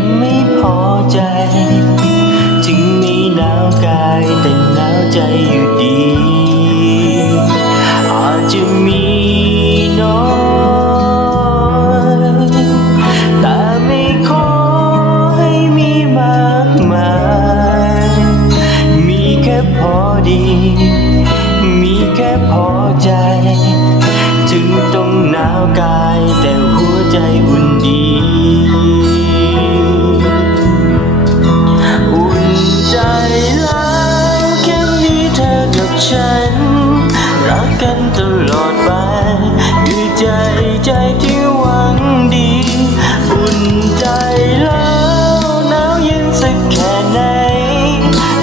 ยังไม่พอใจ จึงม่หนาวกายแต่หนาวใจอยู่ดี อาจจะมีน้อยแต่ไม่ขอให้มีมากมาย มีแค่พอดี มีแค่พอใจจึงต้องหนาวกายแต่หัวใจอุ่นดี ใจใจที่หวังดีอุ่นใจแล้วหนาวเย็นสักแค่ไหน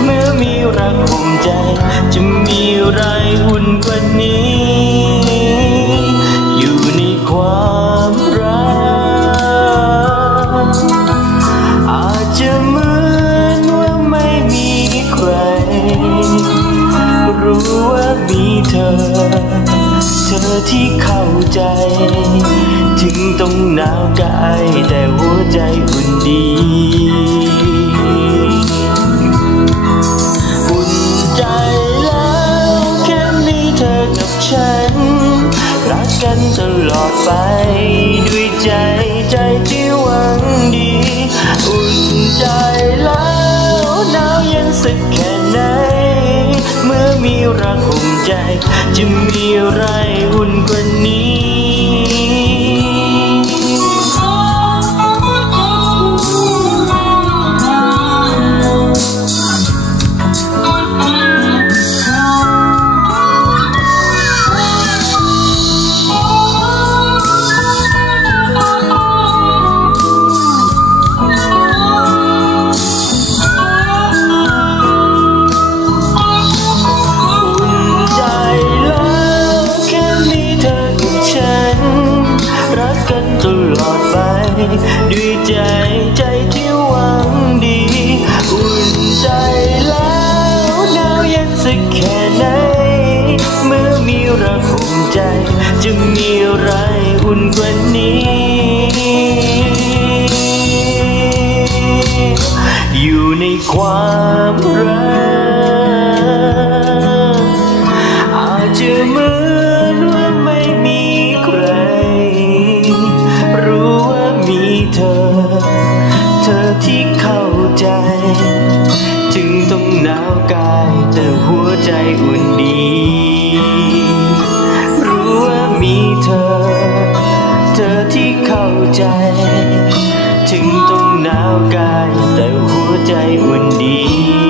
เมื่อมีรักห่มใจ จะมีไรอุ่นกว่านี้ อยู่ในความรัก อาจจะเหมือนว่าไม่มีใคร รู้ว่ามีเธอ อที่เข้าใจ ถึงต้องหนาวกายแต่หัวใจอุ่นดี อุ่นใจแล้วแค่มีเธอกับฉัน รักกันตลอดไป ด้วยใจใจที่หวังดี อุ่นใจแล้วหนาวเย็นสักแค่ไหน มีรักห่มใจ จะมีอะไรอุ่นกว่านี้ มีอะไรอุ่นกว่านี้ อยู่ในความรักอาจจะเหมือนว่าไม่มีใคร รู้ว่ามีเธอ เธอที่เข้าใจถึงต้องหนาวกายแต่หัวใจอุ่นดี เธอที่เข้าใจ ถึงต้องหนาวกายแต่หัวใจอุ่นดี